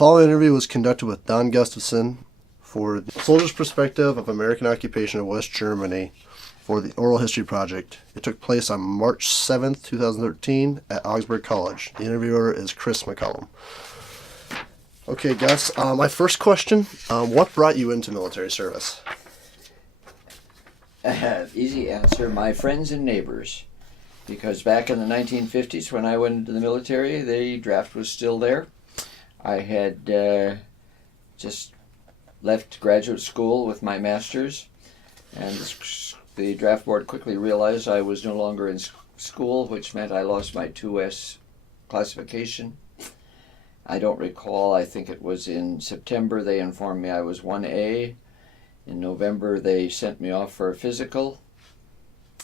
following interview was conducted with Don Gustafson for the Soldier's Perspective of American Occupation of West Germany for the Oral History Project. It took place on March 7th, 2013 at Augsburg College. The interviewer is Chris McCollom. Okay, Gus, my first question, what brought you into military service? Easy answer, my friends and neighbors. Because back in the 1950s when I went into the military, the draft was still there. I had just left graduate school with my master's, and the draft board quickly realized I was no longer in school, which meant I lost my 2S classification. I don't recall, I think it was in September they informed me I was 1A. In November they sent me off for a physical,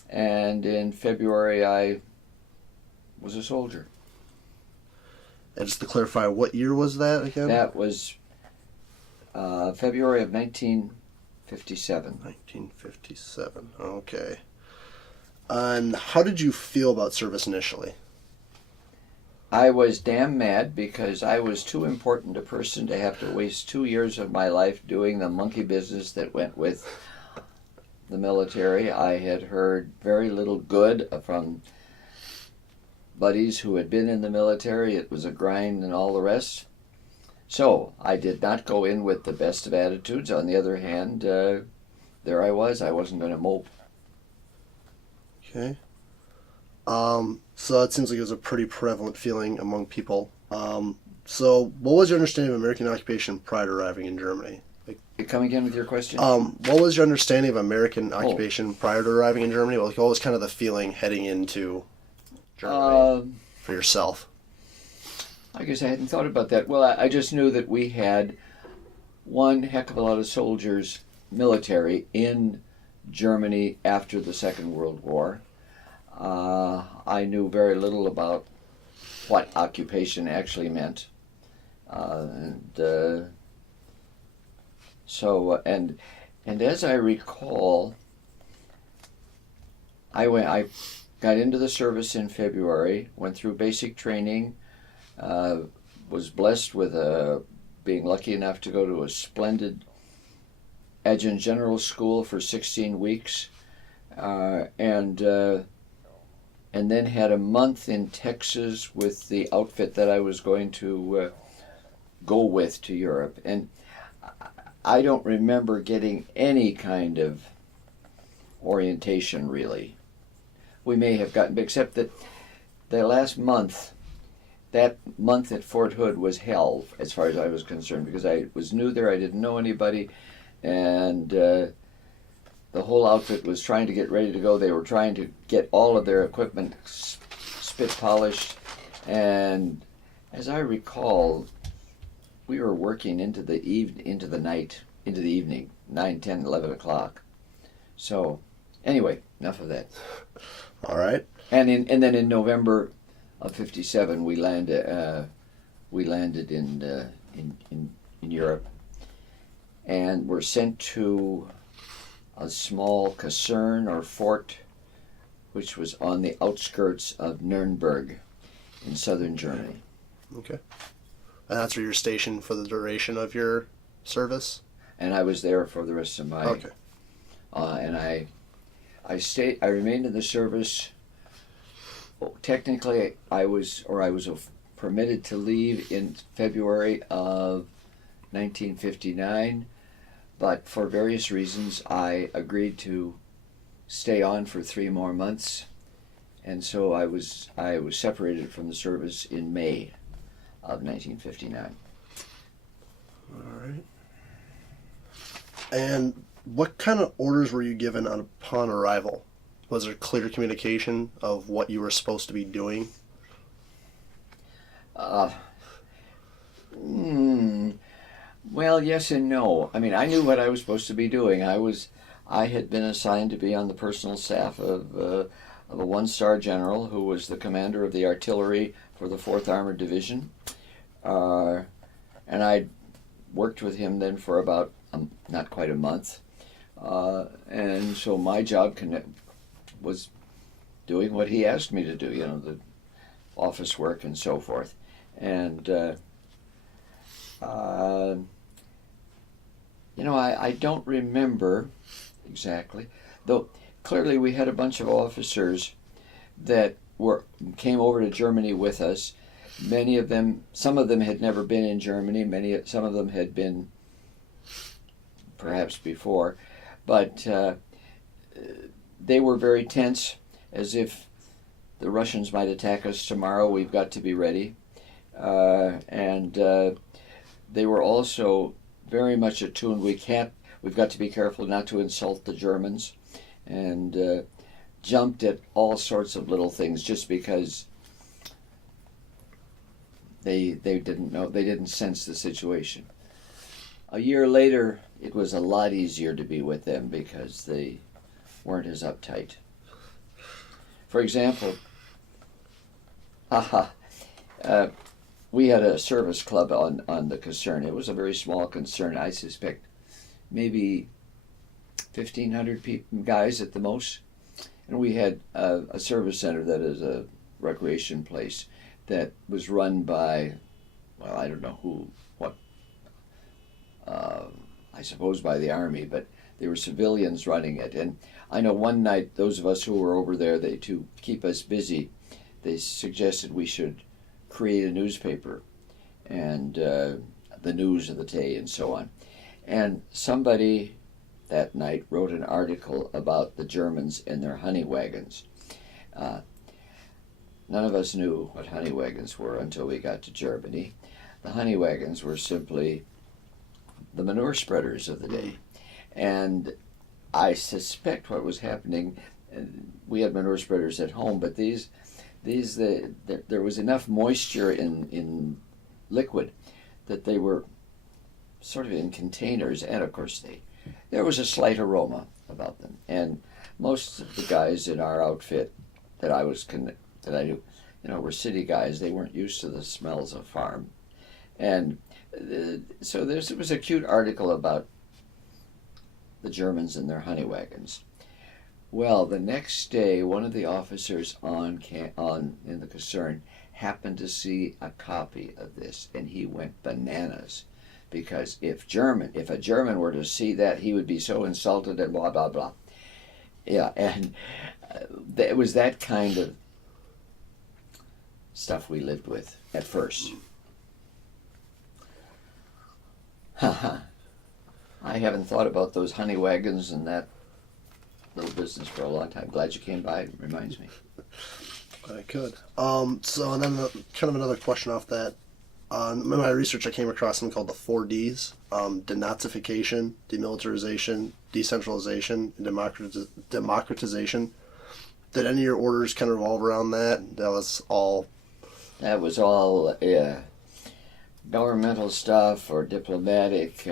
and in February I was a soldier. And just to clarify, what year was that again? That was February of 1957. 1957, okay. And how did you feel about service initially? I was damn mad because I was too important a person to have to waste 2 years of my life doing the monkey business that went with the military. I had heard very little good from buddies who had been in the military. It was a grind and all the rest. So I did not go in with the best of attitudes. On the other hand, there I wasn't going to mope. Okay. So it seems like it was a pretty prevalent feeling among people. So what was your understanding of American occupation prior to arriving in Germany? Come again with your question? What was your understanding of American occupation prior to arriving in Germany? What was kind of the feeling heading into Germany for yourself? I guess I hadn't thought about that. Well, I just knew that we had one heck of a lot of soldiers, military, in Germany after the Second World War. I knew very little about what occupation actually meant. And as I recall, I got into the service in February, went through basic training, was blessed with being lucky enough to go to a splendid adjutant general school for 16 weeks, and then had a month in Texas with the outfit that I was going to go with to Europe. And I don't remember getting any kind of orientation, really. We may have gotten, except that the last month, that month at Fort Hood was hell, as far as I was concerned, because I was new there, I didn't know anybody, and the whole outfit was trying to get ready to go. They were trying to get all of their equipment spit polished, and as I recall, we were working into the evening, 9, 10, 11 o'clock. So, anyway, enough of that. All right. And then in November of '57, we landed in Europe, and were sent to a small caserne or fort, which was on the outskirts of Nuremberg in southern Germany. Okay. And that's where you're stationed for the duration of your service? And I was there for the rest of my... Okay. And I remained in the service. Technically, I was permitted to leave in February of 1959, but for various reasons, I agreed to stay on for 3 more months, and so I was separated from the service in May of 1959. All right. And what kind of orders were you given upon arrival? Was there clear communication of what you were supposed to be doing? Well, yes and no. I mean, I knew what I was supposed to be doing. I had been assigned to be on the personal staff of a 1-star general who was the commander of the artillery for the 4th Armored Division. And I worked with him then for about not quite a month. And so my job was doing what he asked me to do, the office work and so forth. And Uh, I don't remember exactly, though clearly we had a bunch of officers that came over to Germany with us. Many of them, some of them had never been in Germany. Some of them had been perhaps before, but they were very tense, as if the Russians might attack us tomorrow. We've got to be ready, and they were also very much attuned. We've got to be careful not to insult the Germans, and jumped at all sorts of little things just because they didn't sense the situation. A year later, it was a lot easier to be with them because they weren't as uptight. For example, we had a service club on the concern. It was a very small concern. I suspect maybe 1,500 guys at the most. And we had a service center that is a recreation place that was run by, well, I don't know I suppose by the Army, but they were civilians running it. And I know one night, those of us who were over there, to keep us busy, they suggested we should create a newspaper and the news of the day and so on. And somebody that night wrote an article about the Germans and their honey wagons. None of us knew what honey wagons were until we got to Germany. The honey wagons were simply the manure spreaders of the day. And I suspect what was happening, we had manure spreaders at home, but there was enough moisture in liquid that they were sort of in containers, and of course there was a slight aroma about them. And most of the guys in our outfit that I knew, were city guys. They weren't used to the smells of farm. And so there was a cute article about the Germans and their honey wagons. Well, the next day, one of the officers in the concern happened to see a copy of this, and he went bananas, because if a German were to see that, he would be so insulted and blah blah blah. Yeah, and it was that kind of stuff we lived with at first. I haven't thought about those honey wagons and that little business for a long time. Glad you came by. It reminds me. I could. So, and then kind of another question off that. In my research, I came across something called the 4Ds: denazification, demilitarization, decentralization, and democratization. Did any of your orders kind of revolve around that? That was all, yeah, governmental stuff or diplomatic.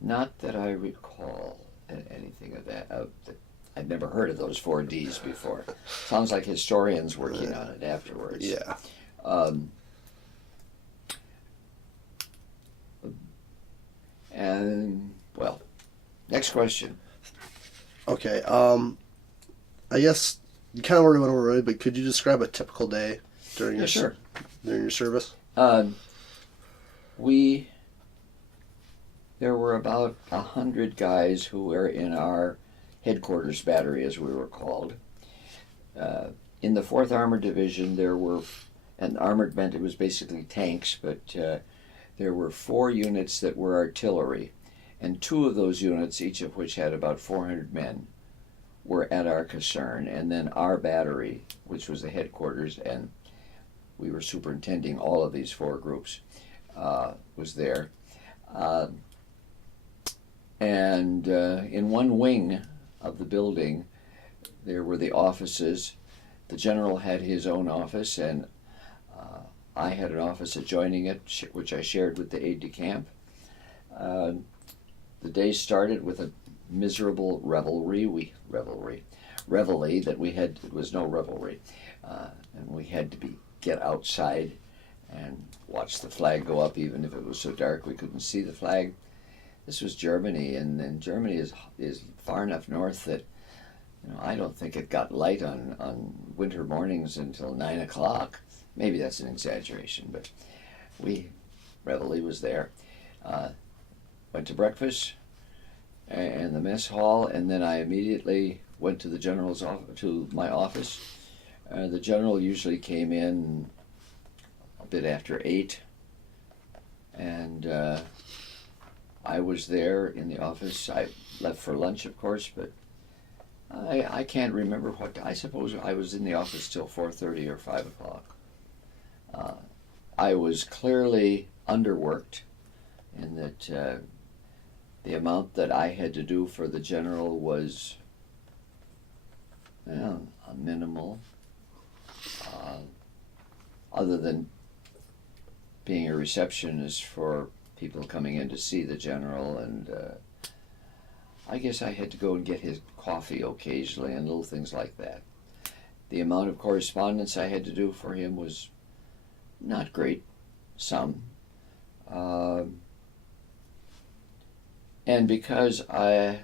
Not that I recall anything of that. I'd never heard of those 4Ds before. Sounds like historians working on it afterwards. Yeah. And, well, next question. Okay. I guess you kind of already went over it, but could you describe a typical day during your service? There were about 100 guys who were in our headquarters battery, as we were called. In the 4th Armored Division, there were, and armored meant it was basically tanks, but there were 4 units that were artillery, and 2 of those units, each of which had about 400 men, were at our concern, and then our battery, which was the headquarters, and we were superintending all of these 4 groups, was there. And in one wing of the building, there were the offices. The general had his own office, and I had an office adjoining it, which I shared with the aide-de-camp. The day started with a miserable reveille that we had. It was no revelry, and we had to get outside and watch the flag go up, even if it was so dark we couldn't see the flag. This was Germany, and Germany is far enough north that I don't think it got light on winter mornings until 9 o'clock. maybe that's an exaggeration, but readily was there. Went to breakfast and the mess hall, and then I immediately went to the general's to my office. The general usually came in a bit after 8, and I was there in the office. I left for lunch, of course, but I can't remember I suppose I was in the office till 4:30 or 5 o'clock. I was clearly underworked in that the amount that I had to do for the general was minimal, other than being a receptionist for people coming in to see the general, and I guess I had to go and get his coffee occasionally and little things like that. The amount of correspondence I had to do for him was not great, some. And because I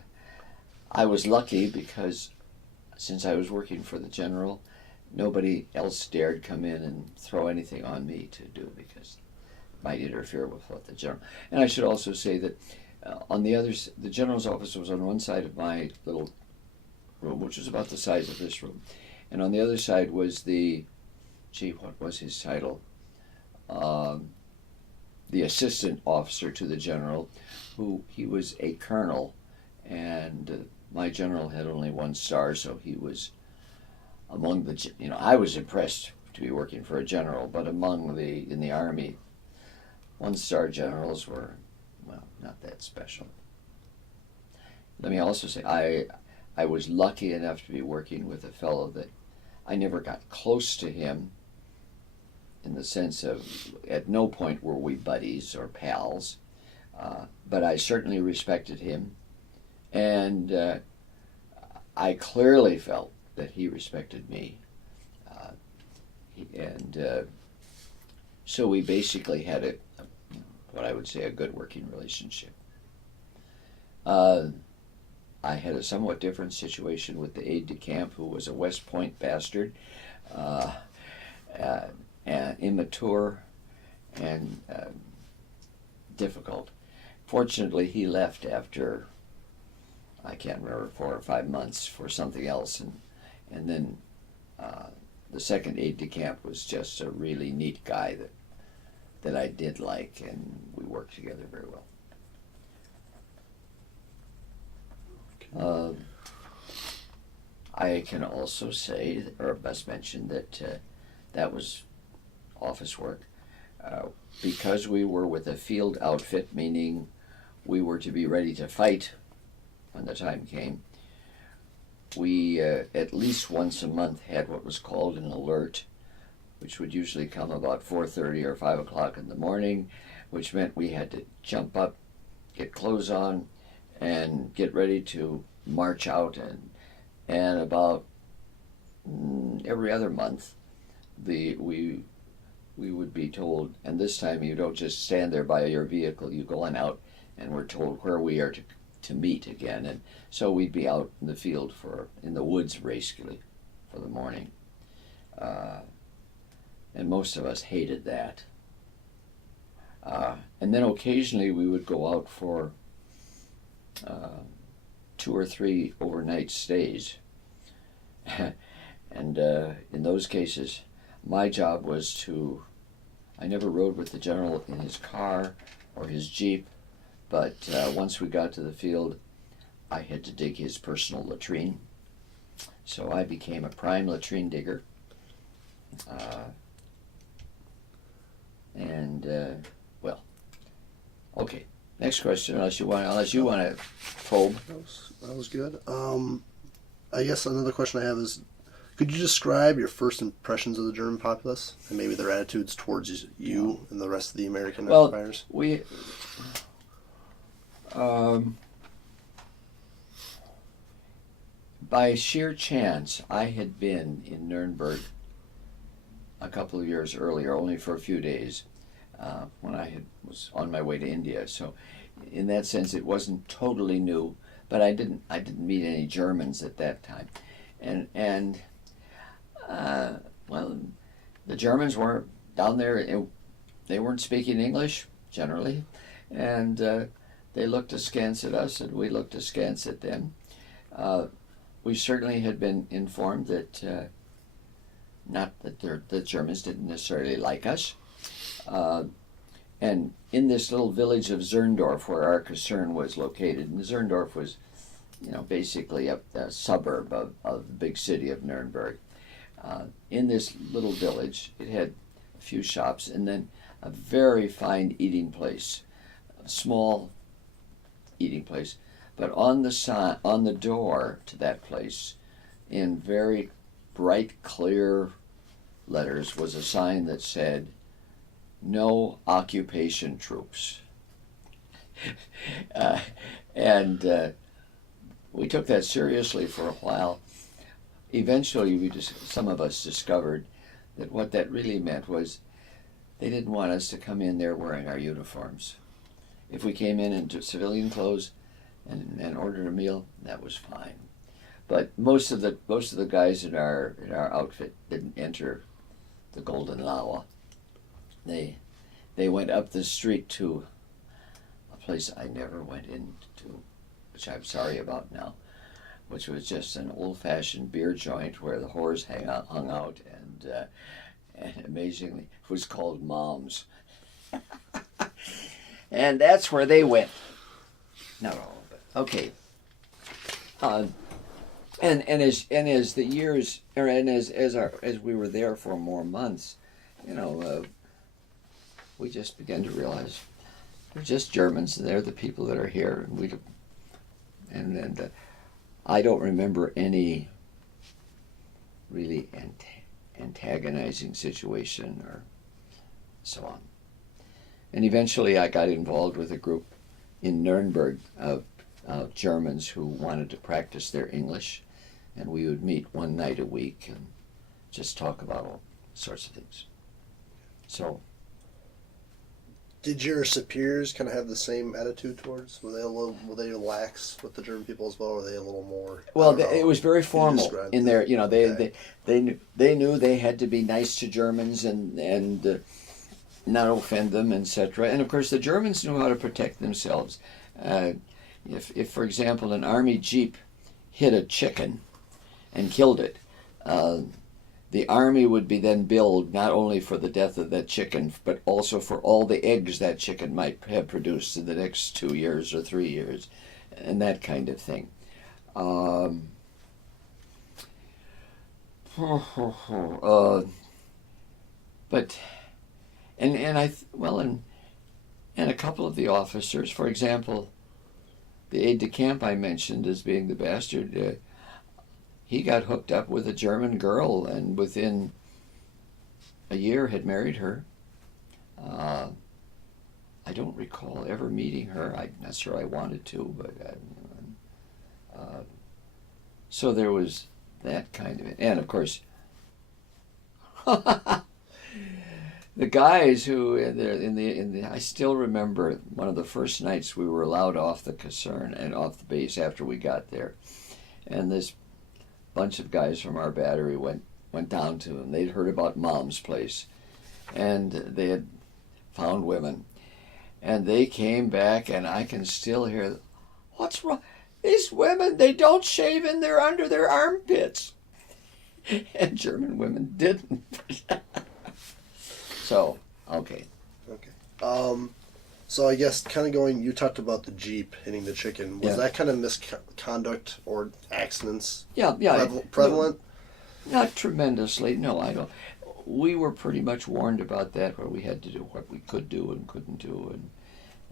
was lucky, because since I was working for the general, nobody else dared come in and throw anything on me to do, because it might interfere with what the general. And I should also say that the general's office was on one side of my little room, which was about the size of this room, and on the other side was what was his title? The assistant officer to the general, he was a colonel, and my general had only 1 star, so he was among the, I was impressed to be working for a general, but in the Army, 1-star generals were, well, not that special. Let me also say, I was lucky enough to be working with a fellow that I never got close to him, in the sense of, at no point were we buddies or pals, but I certainly respected him, and I clearly felt that he respected me, and so we basically had what I would say a good working relationship. I had a somewhat different situation with the aide-de-camp, who was a West Point bastard, immature and difficult. Fortunately, he left after, I can't remember, 4 or 5 months for something else, and then the second aide-de-camp was just a really neat guy that I did like, and we worked together very well. I can also say, or best mention, that that was office work. Because we were with a field outfit, meaning we were to be ready to fight when the time came, we at least once a month had what was called an alert, which would usually come about 4:30 or 5 o'clock in the morning, which meant we had to jump up, get clothes on, and get ready to march out. And about every other month, we would be told, and this time you don't just stand there by your vehicle, you go on out, and we're told where we are to meet again. And so we'd be out in the field, in the woods basically, for the morning. And most of us hated that. And then occasionally we would go out for 2 or 3 overnight stays. And in those cases, my job was I never rode with the general in his car or his Jeep, but once we got to the field, I had to dig his personal latrine. So I became a prime latrine digger. Well, okay. Next question, unless you want to probe. That was good. I guess another question I have is, could you describe your first impressions of the German populace and maybe their attitudes towards you and the rest of the American occupiers? By sheer chance, I had been in Nuremberg a couple of years earlier, only for a few days, when I was on my way to India. So, in that sense, it wasn't totally new. But I didn't meet any Germans at that time, and well, the Germans weren't down there. They weren't speaking English generally, and they looked askance at us, and we looked askance at them. We certainly had been informed that not that the Germans didn't necessarily like us. And in this little village of Zerndorf, where our concern was located, and Zerndorf was, basically a suburb of the big city of Nuremberg. In this little village, it had a few shops and then a very fine eating place, a small eating place. But on the door to that place, in very bright, clear letters, was a sign that said, "No occupation troops." And we took that seriously for a while. Eventually, some of us discovered that what that really meant was they didn't want us to come in there wearing our uniforms. If we came in civilian clothes and ordered a meal, that was fine. But most of the guys in our outfit didn't enter the Golden Lawa. They went up the street to a place I never went into, which I'm sorry about now, which was just an old-fashioned beer joint where the whores hung out, and amazingly, it was called Mom's. And that's where they went. Not all of it. Okay. And as the years, as we were there for more months, we just began to realize they're just Germans, and they're the people that are here, and I don't remember any really antagonizing situation or so on. And eventually I got involved with a group in Nuremberg of Germans who wanted to practice their English, and we would meet one night a week and just talk about all sorts of things. So, did your superiors kind of have the same attitude towards? Were they lax with the German people as well, or were they a little more? Well, it was very formal in there. They knew they had to be nice to Germans and not offend them, etc. And of course, the Germans knew how to protect themselves. If, for example, an army jeep hit a chicken and killed it, the army would be then billed not only for the death of that chicken, but also for all the eggs that chicken might have produced in the next 2 years or 3 years, and that kind of thing. And a couple of the officers, for example, the aide-de-camp I mentioned as being the bastard, he got hooked up with a German girl, and within a year had married her. I don't recall ever meeting her. I'm not sure I wanted to, but so there was that kind of it. And of course, the guys who I still remember one of the first nights we were allowed off the caserne and off the base after we got there, and this bunch of guys from our battery went down to them. They'd heard about Mom's place, and they had found women, and they came back, and I can still hear, "What's wrong? These women, they don't shave in there under their armpits." And German women didn't. So, okay. So I guess kind of you talked about the Jeep hitting the chicken. Was that kind of misconduct or accidents? Yeah. Prevalent? Not tremendously. No, I don't. We were pretty much warned about that, where we had to do what we could do and couldn't do,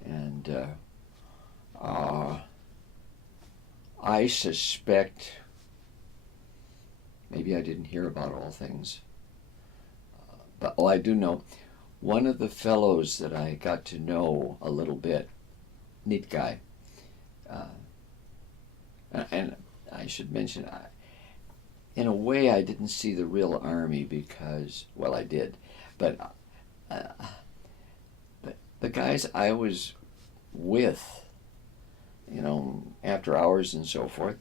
and I suspect maybe I didn't hear about all things, but I do know. One of the fellows that I got to know a little bit, neat guy, and I should mention, in a way I didn't see the real army because, well, I did, but the guys I was with, after hours and so forth,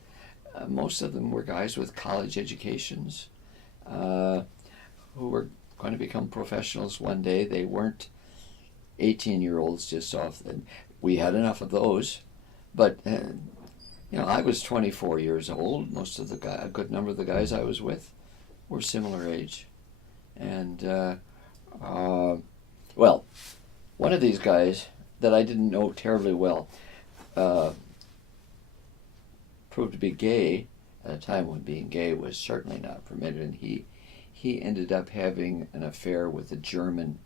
most of them were guys with college educations, who were going to become professionals one day. They weren't 18-year-olds just off. And we had enough of those, but I was 24 years old. Most of a good number of the guys I was with were similar age, and well, one of these guys that I didn't know terribly well proved to be gay at a time when being gay was certainly not permitted, and he ended up having an affair with a German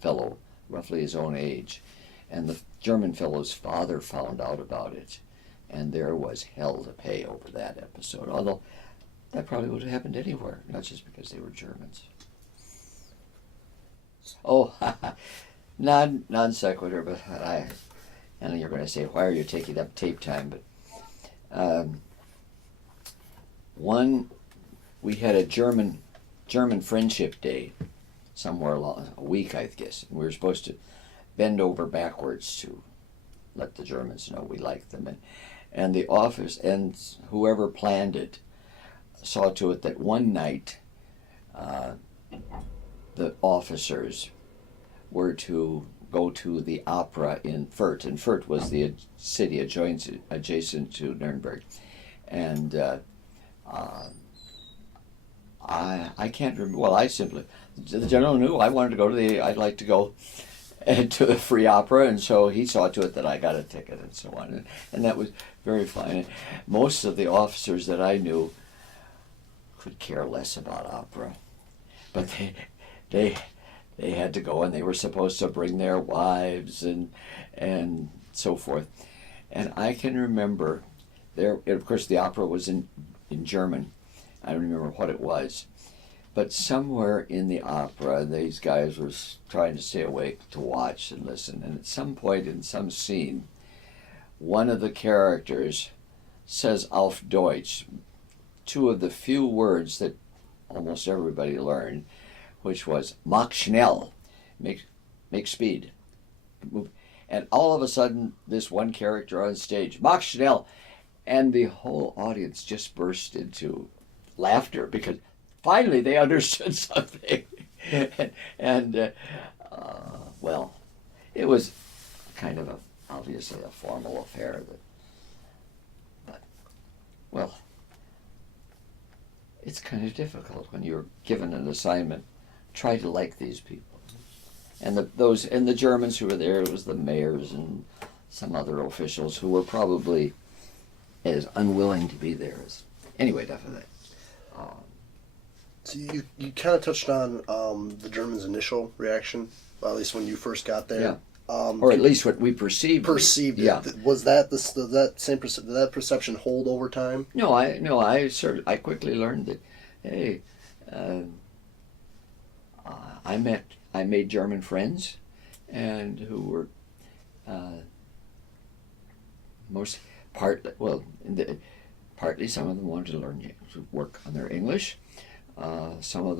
fellow, roughly his own age, and the German fellow's father found out about it, and there was hell to pay over that episode, although that probably would have happened anywhere, not just because they were Germans. Oh, non sequitur, but I know you're going to say, why are you taking up tape time? But we had a German Friendship Day somewhere along a week, I guess. And we were supposed to bend over backwards to let the Germans know we liked them, and the office and whoever planned it saw to it that one night the officers were to go to the opera in Fürth, and Fürth was the city adjacent to Nuremberg, and I can't remember. Well, the general knew I wanted to go I'd like to go to the free opera, and so he saw to it that I got a ticket and so on, and that was very fine. And most of the officers that I knew could care less about opera, but they had to go, and they were supposed to bring their wives and so forth. And I can remember of course the opera was in German. I don't remember what it was, but somewhere in the opera these guys were trying to stay awake to watch and listen, and at some point in some scene one of the characters says auf Deutsch two of the few words that almost everybody learned, which was mach schnell, make speed. And all of a sudden, this one character on stage, mach schnell, and the whole audience just burst into laughter because finally they understood something. and well, it was kind of obviously a formal affair, but well, it's kind of difficult when you're given an assignment. Try to like these people, and the Germans who were there. It was the mayors and some other officials who were probably as unwilling to be there as anyway. Enough of that. So you kind of touched on the Germans' initial reaction, at least when you first got there. Yeah. Or at least what we perceived. Perceived it. Yeah. Was that did that perception hold over time? No, I quickly learned that, hey, I made German friends, and who were partly some of them wanted to learn to work on their English. Some of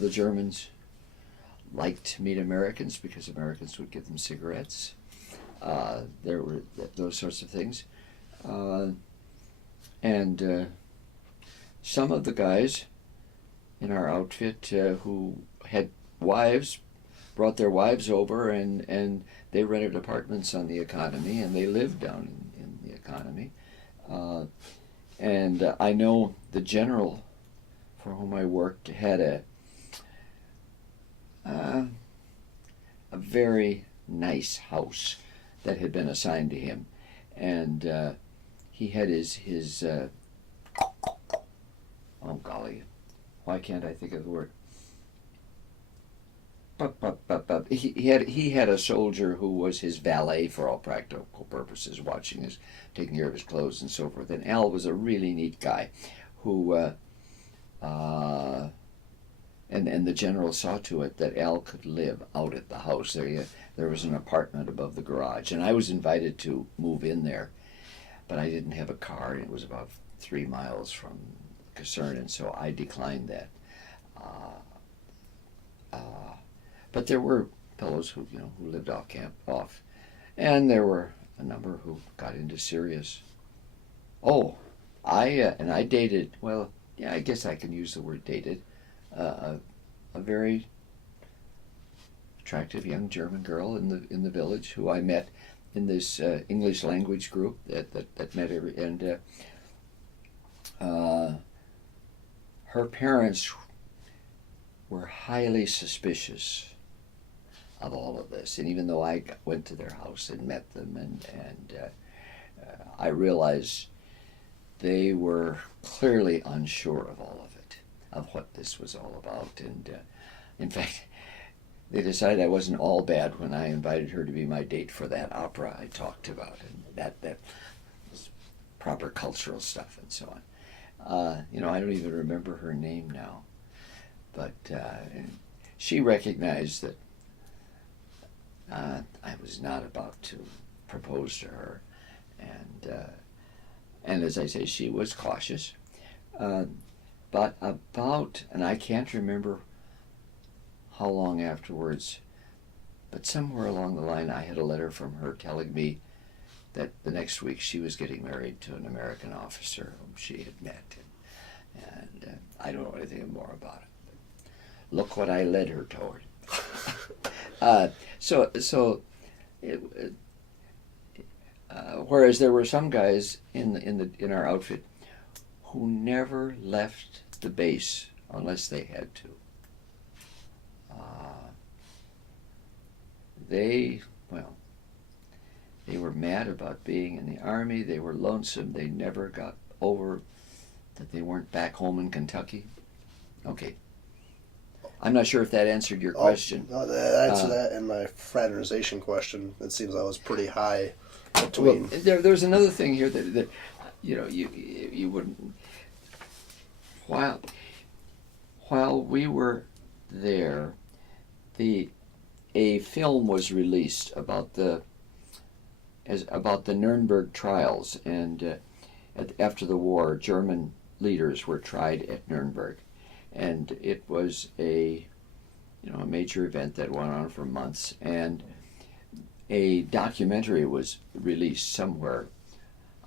the Germans liked to meet Americans because Americans would give them cigarettes. There were those sorts of things. And some of the guys in our outfit who had wives brought their wives over, and they rented apartments on the economy, and they lived down in the economy. And I know the general for whom I worked had a very nice house that had been assigned to him, and he had his oh golly, why can't I think of the word? He had a soldier who was his valet for all practical purposes, taking care of his clothes and so forth. And Al was a really neat guy, who and the general saw to it that Al could live out at the house. There was an apartment above the garage, and I was invited to move in there, but I didn't have a car, and it was about 3 miles from Caserne, and so I declined that. But there were fellows who lived off, and there were a number who got into serious. Oh, I dated, well, yeah, I guess I can use the word dated, a very attractive young German girl in the village who I met in this English language group that met her parents were highly suspicious of all of this, and even though I went to their house and met them, and I realized they were clearly unsure of all of it, of what this was all about, and in fact, they decided I wasn't all bad when I invited her to be my date for that opera I talked about, and that was proper cultural stuff and so on. I don't even remember her name now, but she recognized that I was not about to propose to her, and as I say, she was cautious, but and I can't remember how long afterwards, but somewhere along the line I had a letter from her telling me that the next week she was getting married to an American officer whom she had met, and I don't know anything more about it. But look what I led her toward. Whereas there were some guys in our outfit who never left the base unless they had to. They were mad about being in the Army. They were lonesome. They never got over that they weren't back home in Kentucky. Okay. I'm not sure if that answered your question. No, that answered that and my fraternization question. It seems I was pretty high between. Well, there's another thing here that you wouldn't. While we were there, a film was released about the Nuremberg trials, and after the war, German leaders were tried at Nuremberg, and it was a major event that went on for months, and a documentary was released somewhere,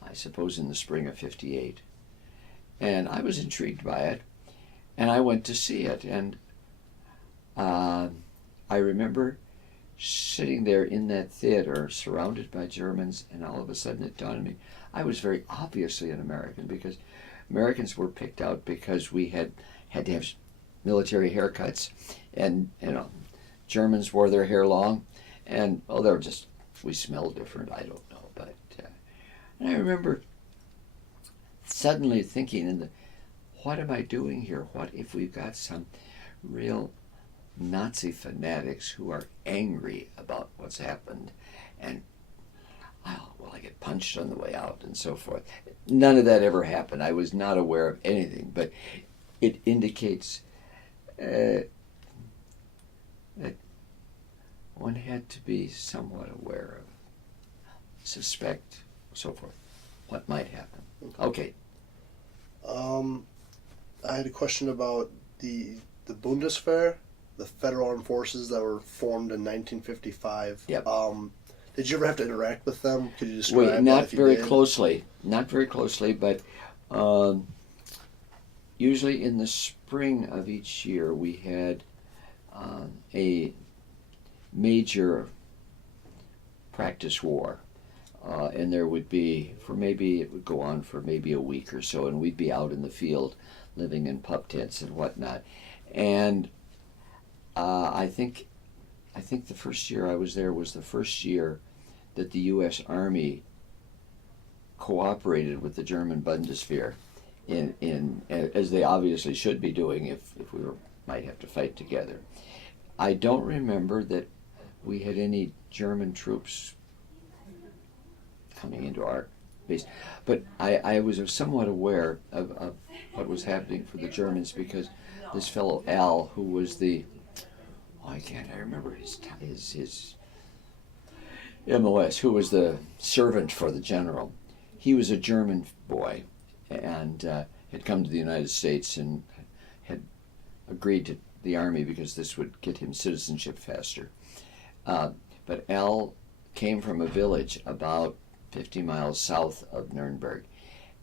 I suppose in the spring of '58, and I was intrigued by it, and I went to see it, and I remember sitting there in that theater surrounded by Germans, and all of a sudden it dawned on me I was very obviously an American, because Americans were picked out because we had to have military haircuts, and Germans wore their hair long, and we smelled different, I don't know, but and I remember suddenly thinking what am I doing here? What if we've got some real Nazi fanatics who are angry about what's happened, and I get punched on the way out and so forth. None of that ever happened. I was not aware of anything, but it indicates that one had to be somewhat aware of, suspect, so forth, what might happen. Okay. I had a question about the Bundeswehr, the Federal Armed Forces that were formed in 1955. Yep. Did you ever have to interact with them? Could you describe that? Not very closely. Not very closely, but usually in the spring of each year we had a major practice war. And there would be, it would go on for maybe a week or so, and we'd be out in the field living in pup tents and whatnot. And I think the first year I was there was the first year that the U.S. Army cooperated with the German Bundeswehr in as they obviously should be doing if we might have to fight together. I don't remember that we had any German troops coming into our base, but I was somewhat aware of what was happening for the Germans, because this fellow Al, who was I remember his MOS, who was the servant for the general. He was a German boy, and had come to the United States and had agreed to the Army because this would get him citizenship faster. But Al came from a village about 50 miles south of Nuremberg,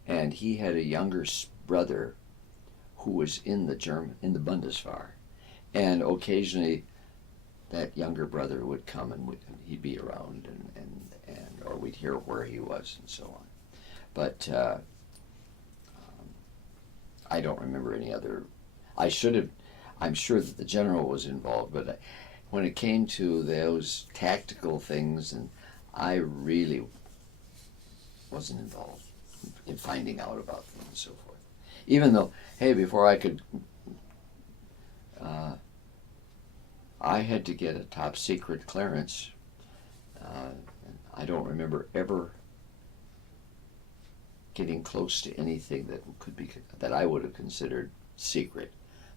and he had a younger brother who was in the Bundeswehr, and occasionally that younger brother would come and he'd be around and or we'd hear where he was and so on. But I don't remember any other. I should have. I'm sure that the general was involved, but when it came to those tactical things, and I really wasn't involved in finding out about them and so forth. Even though, hey, before I could, I had to get a top secret clearance. I don't remember ever getting close to anything that I would have considered secret,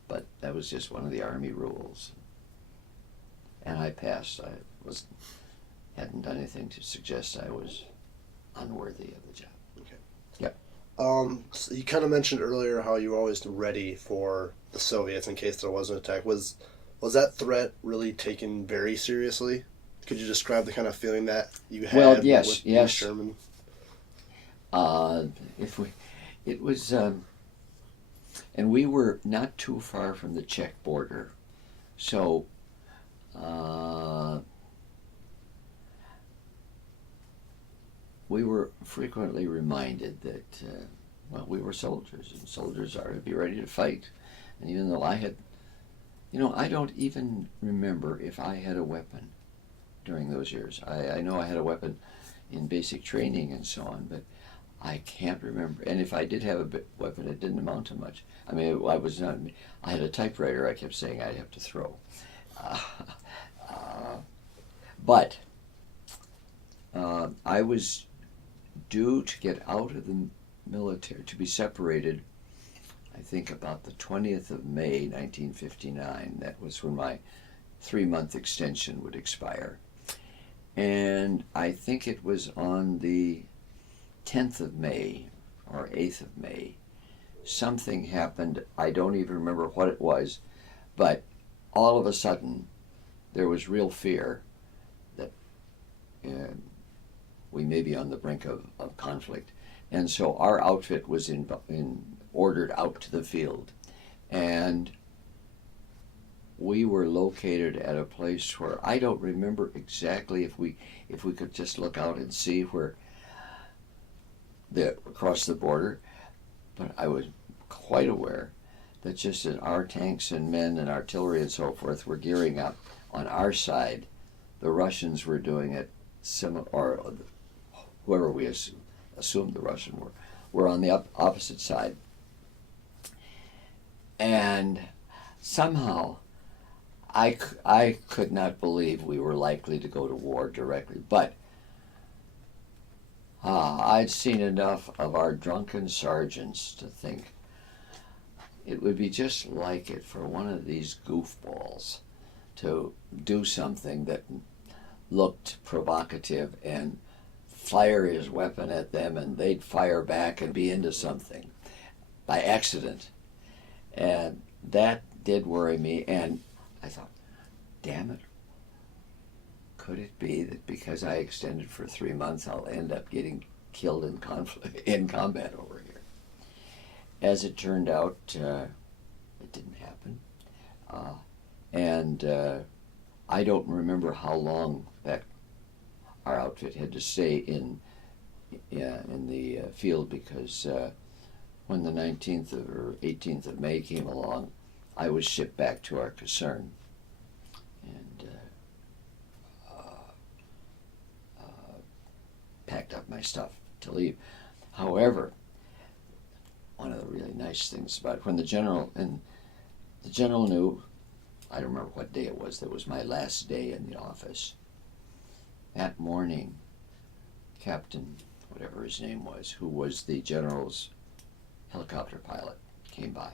but that was just one of the Army rules. And I passed. I hadn't done anything to suggest I was unworthy of the job. Okay. Yep. So you kind of mentioned earlier how you were always ready for the Soviets in case there was an attack. Was that threat really taken very seriously? Could you describe the kind of feeling that you had? Well, yes, with yes. Sherman? It was, and we were not too far from the Czech border, so we were frequently reminded that, we were soldiers, and soldiers are to be ready to fight. And even though I had, I don't even remember if I had a weapon during those years. I know I had a weapon in basic training and so on, but I can't remember. And if I did have a weapon, it didn't amount to much. I mean, I had a typewriter I kept saying I'd have to throw. But I was due to get out of the military, to be separated, I think about the 20th of May, 1959. That was when my 3-month extension would expire. And I think it was on the 10th of May or 8th of May, something happened. I don't even remember what it was, but all of a sudden there was real fear that we may be on the brink of conflict. And so our outfit was ordered out to the field. And we were located at a place where I don't remember exactly if we could just look out and see where across the border, but I was quite aware that just as our tanks and men and artillery and so forth were gearing up on our side, the Russians were doing it or whoever we assumed the Russian were on the opposite side. And somehow I could not believe we were likely to go to war directly, but I'd seen enough of our drunken sergeants to think it would be just like it for one of these goofballs to do something that looked provocative and fire his weapon at them, and they'd fire back and be into something by accident. And that did worry me, and I thought, damn it, could it be that because I extended for 3 months, I'll end up getting killed in combat over here? As it turned out, it didn't happen. And I don't remember how long that our outfit had to stay in the field, because when the 19th or 18th of May came along, I was shipped back to our caserne and packed up my stuff to leave. However, one of the really nice things about it, when the general knew, I don't remember what day it was, that was my last day in the office. That morning, Captain, whatever his name was, who was the general's helicopter pilot, came by.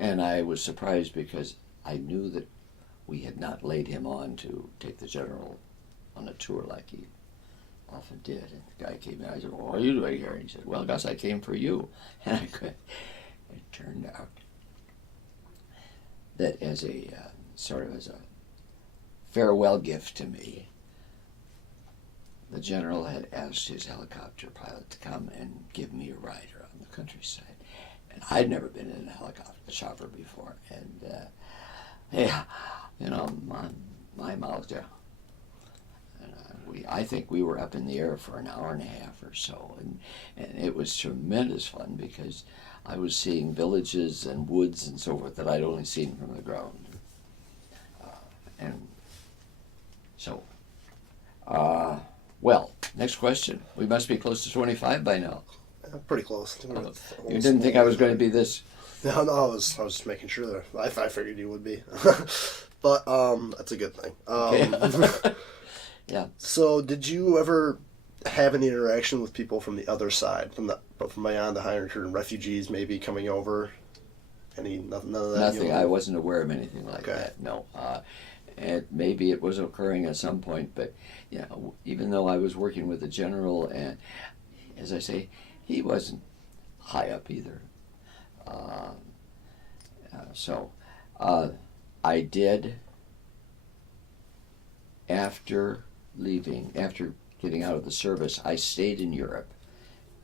And I was surprised because I knew that we had not laid him on to take the general on a tour like he often did. And the guy came in, I said, well, what are you doing here? And he said, well, Gus, I came for you. And it turned out that as a sort of as a farewell gift to me, the general had asked his helicopter pilot to come and give me a ride around the countryside. And I'd never been in a helicopter chopper before. And, yeah, you know, my mouth, yeah. I think we were up in the air for an hour and a half or so, and it was tremendous fun because I was seeing villages and woods and so forth that I'd only seen from the ground. And so, well, next question. We must be close to 25 by now. Pretty close. You didn't think I was going to be this? No, I was just making sure that I figured you would be, but that's a good thing. Okay. Yeah. So, did you ever have any interaction with people from the other side, from beyond the Iron Curtain, refugees maybe coming over? None of that? Nothing. I wasn't aware of anything like that. No. And maybe it was occurring at some point, but you know, even though I was working with the general, and as I say, he wasn't high up either. So I did, after getting out of the service, I stayed in Europe,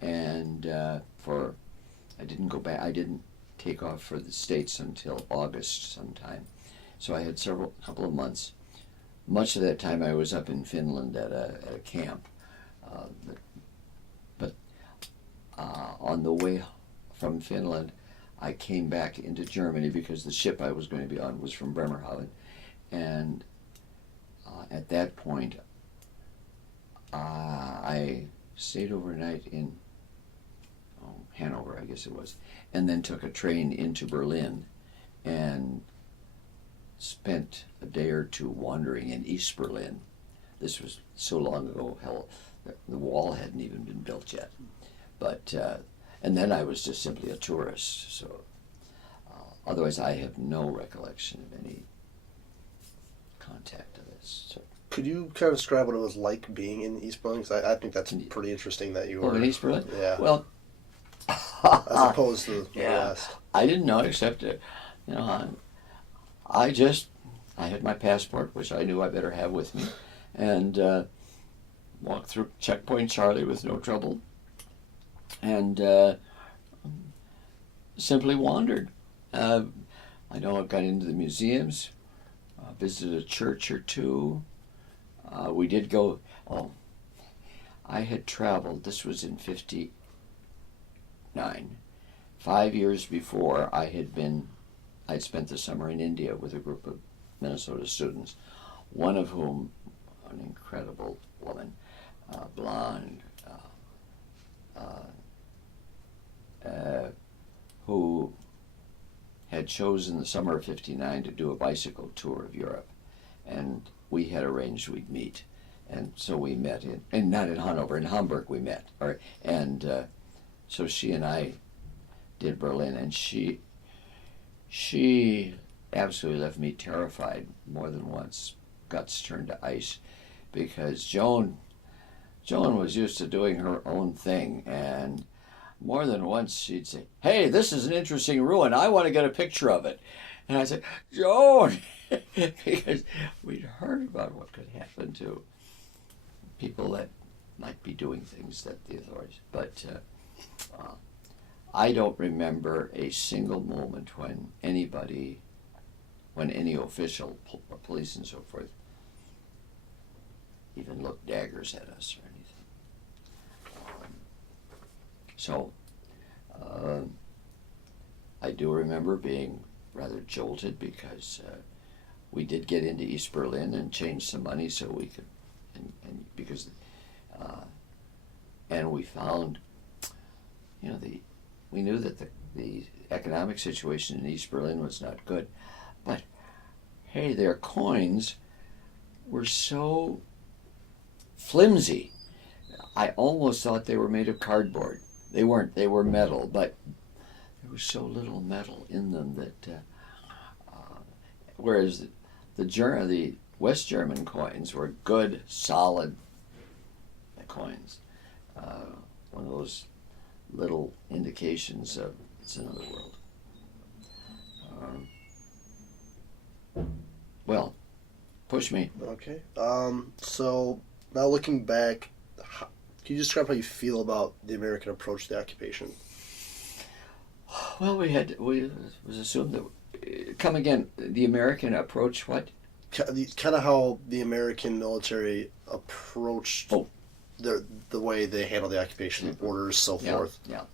and I didn't go back. I didn't take off for the States until August sometime. So I had a couple of months. Much of that time I was up in Finland at a camp. But on the way from Finland, I came back into Germany because the ship I was going to be on was from Bremerhaven. And at that point, I stayed overnight in Hanover, I guess it was, and then took a train into Berlin and spent a day or two wandering in East Berlin. This was so long ago, hell, the wall hadn't even been built yet. But, and then I was just simply a tourist, so otherwise I have no recollection of any contact of this. So. Could you kind of describe what it was like being in East Berlin? Because I think that's pretty interesting that you were... in East Berlin? Yeah. Well... as opposed to the West. I didn't know, except, I had my passport, which I knew I better have with me, and walked through Checkpoint Charlie with no trouble, and simply wandered. I know I got into the museums, visited a church or two. We did go, I had traveled, this was in 1959. 5 years before, I'd spent the summer in India with a group of Minnesota students, one of whom, an incredible woman, blonde, who had chosen the summer of 1959 to do a bicycle tour of Europe, and we had arranged we'd meet, and so we met and not in Hanover, in Hamburg we met, so she and I did Berlin, and she absolutely left me terrified more than once, guts turned to ice, because Joan was used to doing her own thing, and more than once she'd say, "Hey, this is an interesting ruin. I want to get a picture of it." And I said, "Joan," because we'd heard about what could happen to people that might be doing things that the authorities, but I don't remember a single moment when any official, police and so forth, even looked daggers at us or anything. I do remember being rather jolted because we did get into East Berlin and change some money so we could, and we found, we knew that the economic situation in East Berlin was not good, but hey, their coins were so flimsy. I almost thought they were made of cardboard. They weren't. They were metal, but there was so little metal in them that, whereas the West German coins were good, solid coins. One of those little indications of it's another world. Well, push me. Okay. So now looking back, can you describe how you feel about the American approach to the occupation? Well, we was assumed that come again the American approach. What? Kind of how the American military approached Oh. the way they handle the occupation, orders, so forth. Yeah.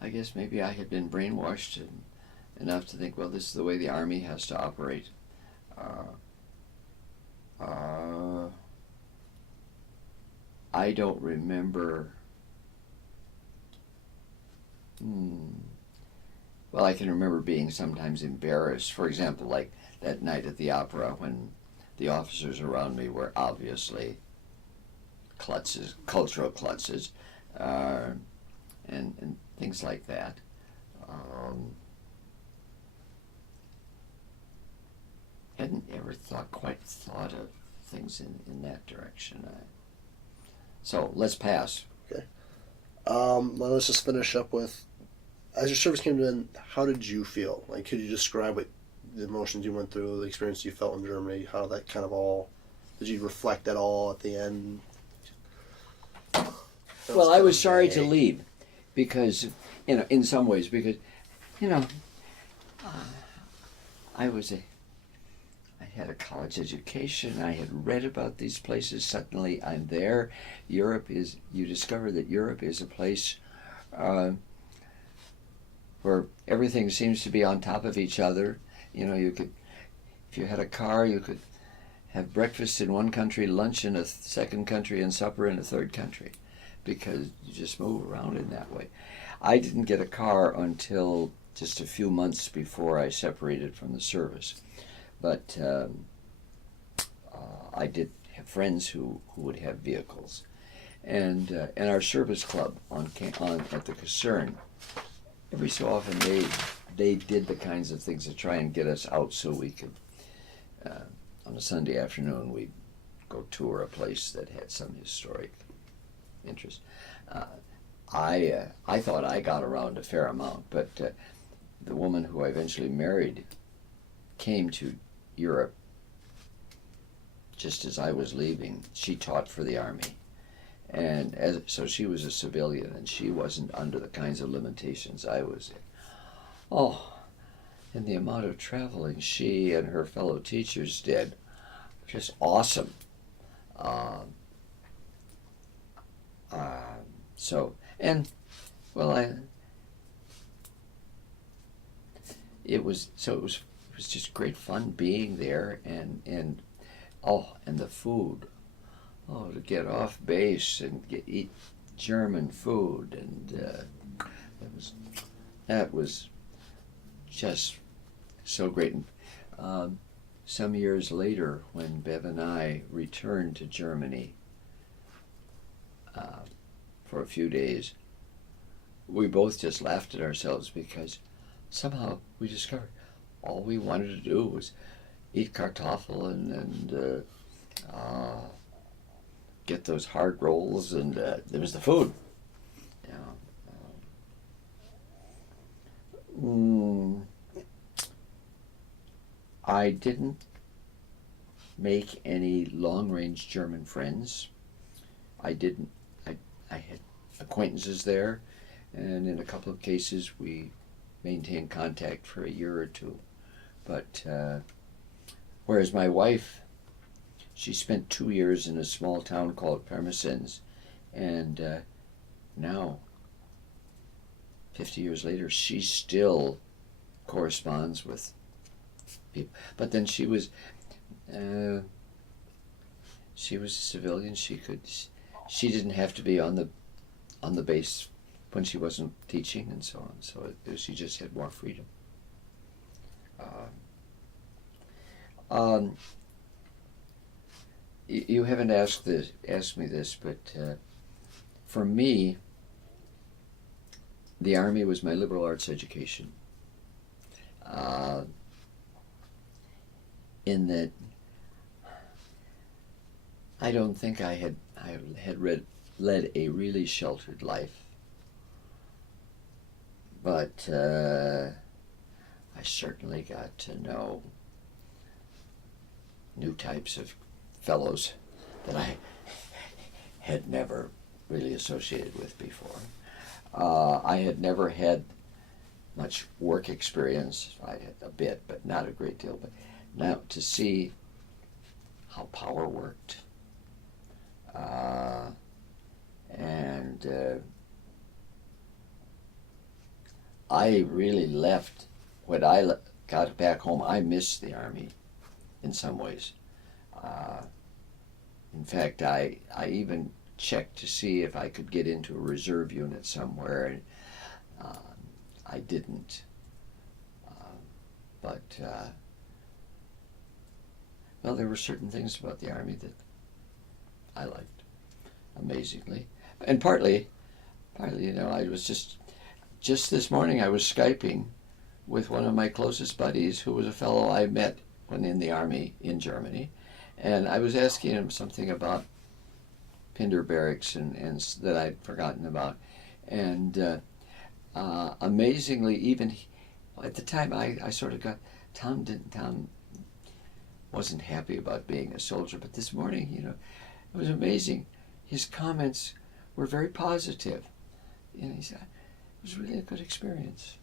I guess maybe I had been brainwashed enough to think, well, this is the way the Army has to operate. I don't remember. Well, I can remember being sometimes embarrassed. For example, like that night at the opera when the officers around me were obviously klutzes, cultural klutzes, and things like that. Hadn't ever quite thought of things in that direction. So let's pass. Okay. Well, let's just finish up with, as your service came to an end, how did you feel? Like, could you describe what the emotions you went through, the experience you felt in Germany, how that kind of all, did you reflect at all at the end? Well, I was sorry to leave because, in some ways, because, I had a college education. I had read about these places. Suddenly, I'm there. You discover that Europe is a place where everything seems to be on top of each other. You could, if you had a car, you could have breakfast in one country, lunch in a second country, and supper in a third country, because you just move around in that way. I didn't get a car until just a few months before I separated from the service. But I did have friends who would have vehicles, and our service club at the Caserne, every so often they did the kinds of things to try and get us out so we could on a Sunday afternoon we'd go tour a place that had some historic interest. I thought I got around a fair amount, but the woman who I eventually married came to Europe just as I was leaving. She taught for the Army, and so she was a civilian, and she wasn't under the kinds of limitations I was in. Oh, and the amount of traveling she and her fellow teachers did, just awesome. It was just great fun being there, and the food. Oh, to get off base and eat German food, and that was just so great. And some years later, when Bev and I returned to Germany for a few days, we both just laughed at ourselves because somehow we discovered all we wanted to do was eat Kartoffel and get those hard rolls, and there was the food. I didn't make any long-range German friends. I had acquaintances there, and in a couple of cases we maintained contact for a year or two. But whereas my wife, she spent 2 years in a small town called Pirmasens, and now, 50 years later, she still corresponds with people. But then she was a civilian. She didn't have to be on the base when she wasn't teaching and so on. So she just had more freedom. You haven't asked me this, but for me, the Army was my liberal arts education. In that, I don't think I had led a really sheltered life, but I certainly got to know new types of fellows that I had never really associated with before. I had never had much work experience. I had a bit, but not a great deal. But now to see how power worked, and I really left, when I got back home, I missed the Army in some ways. In fact, I even checked to see if I could get into a reserve unit somewhere, and I didn't. Well, there were certain things about the Army that I liked, amazingly. And partly, I was just this morning I was Skyping with one of my closest buddies who was a fellow I met when in the Army in Germany. And I was asking him something about Pinder Barracks and that I'd forgotten about. And amazingly, even at the time I sort of got, Tom wasn't happy about being a soldier, but this morning, it was amazing. His comments were very positive. And he said, it was really a good experience.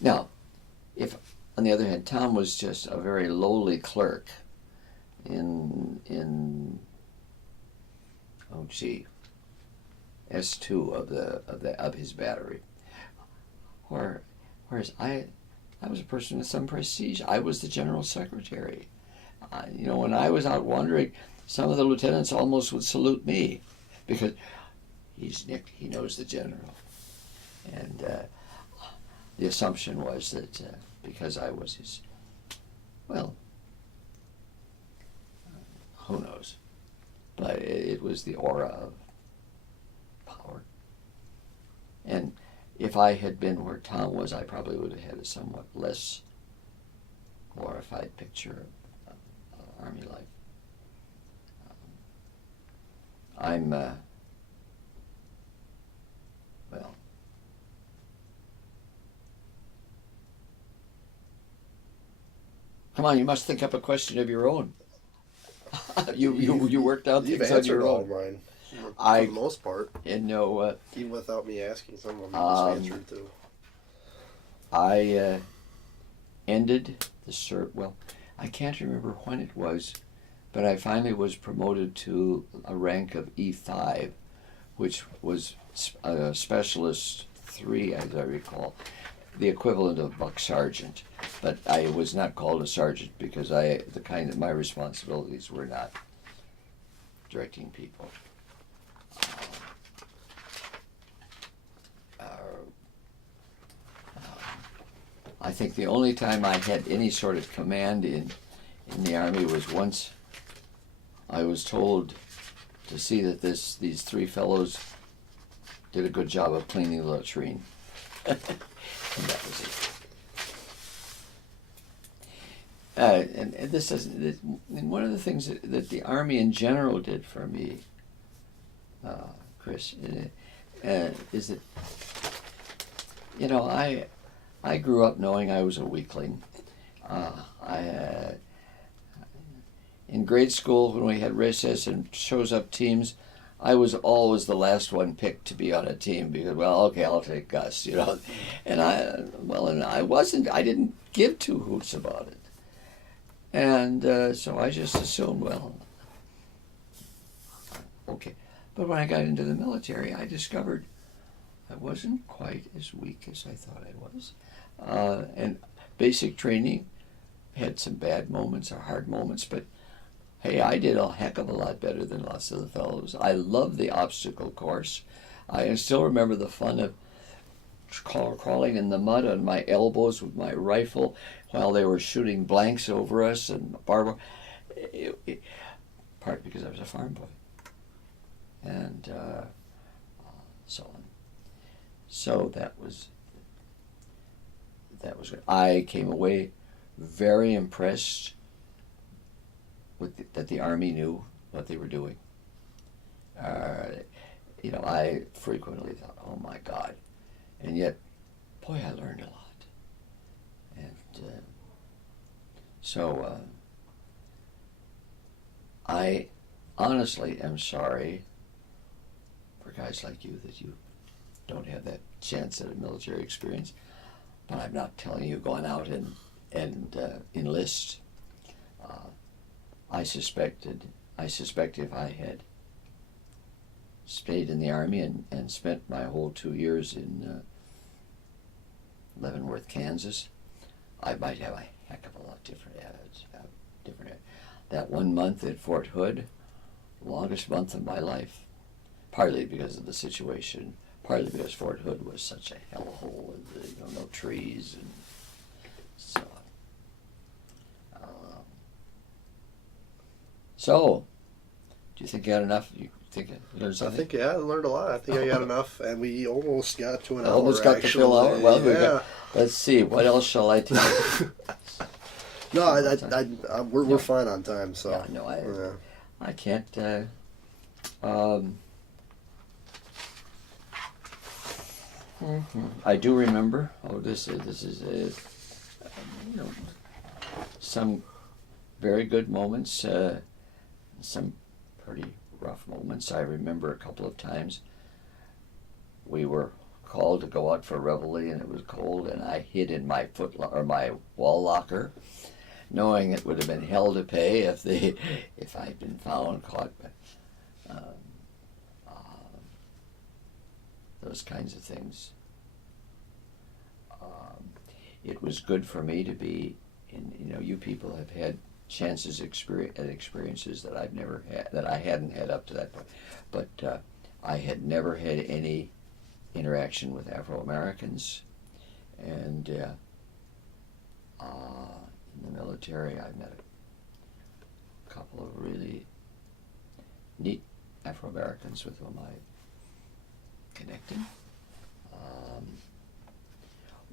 Now, if, on the other hand, Tom was just a very lowly clerk in S2 of his battery, whereas I was a person with some prestige. I was the general secretary. When I was out wandering, some of the lieutenants almost would salute me because he's Nick. He knows the general, and the assumption was that because I was his, well, who knows, but it was the aura of power. And if I had been where Tom was, I probably would have had a somewhat less glorified picture of Army life. Well, come on, you must think up a question of your own. You worked out things on your own. You've answered all mine, for the most part. And even without me asking, some of them just answered too. I ended the well, I can't remember when it was, but I finally was promoted to a rank of E5, which was a specialist 3, as I recall, the equivalent of buck sergeant. But I was not called a sergeant because my responsibilities were not directing people. I think the only time I had any sort of command in the Army was once I was told to see that these 3 fellows did a good job of cleaning the latrine. And that was it. And this doesn't. And one of the things that the Army in general did for me, Chris, is that I grew up knowing I was a weakling. In grade school, when we had recess and shows up teams, I was always the last one picked to be on a team because, well, okay, I'll take Gus, And I didn't give 2 hoots about it. And so I just assumed, well, okay. But when I got into the military, I discovered I wasn't quite as weak as I thought I was. And basic training had some bad moments or hard moments, but hey, I did a heck of a lot better than lots of the fellows. I loved the obstacle course. I still remember the fun of crawling in the mud on my elbows with my rifle while they were shooting blanks over us and partly because I was a farm boy. And so on. So that was good. I came away very impressed that the Army knew what they were doing. I frequently thought, oh my God. And yet, boy, I learned a lot. And so I honestly am sorry for guys like you that you don't have that chance at a military experience. But I'm not telling you going out and enlist. I suspect if I had stayed in the Army and spent my whole 2 years in Leavenworth, Kansas, I might have a heck of a lot different attitudes. That 1 month at Fort Hood, longest month of my life, partly because of the situation, partly because Fort Hood was such a hellhole and no trees, and so. So, do you think you had enough? You think you learned I something? think, yeah, I learned a lot. I think I got enough, and we almost got to an hour. Almost got actually. the full hour. Well, yeah. Let's see. What else shall I tell you? No, we're fine on time. So Yeah, no, yeah. I can't. I do remember. Oh, this is some very good moments. Some pretty rough moments. I remember a couple of times we were called to go out for reveille, and it was cold, and I hid in my my wall locker, knowing it would have been hell to pay if I'd been found caught. But those kinds of things. It was good for me to be in. You people have had chances, experiences that I've never had, that I hadn't had up to that point. But I had never had any interaction with Afro-Americans, and in the military I met a couple of really neat Afro-Americans with whom I connected.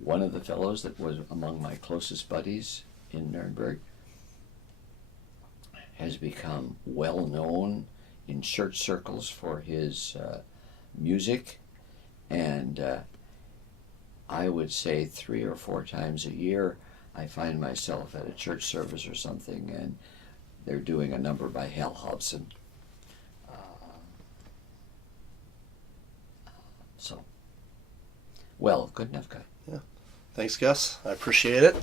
One of the fellows that was among my closest buddies in Nuremberg has become well known in church circles for his music, and I would say 3 or 4 times a year I find myself at a church service or something, and they're doing a number by Hal Hobson. So, well, good enough, guy. Thanks, Gus. I appreciate it.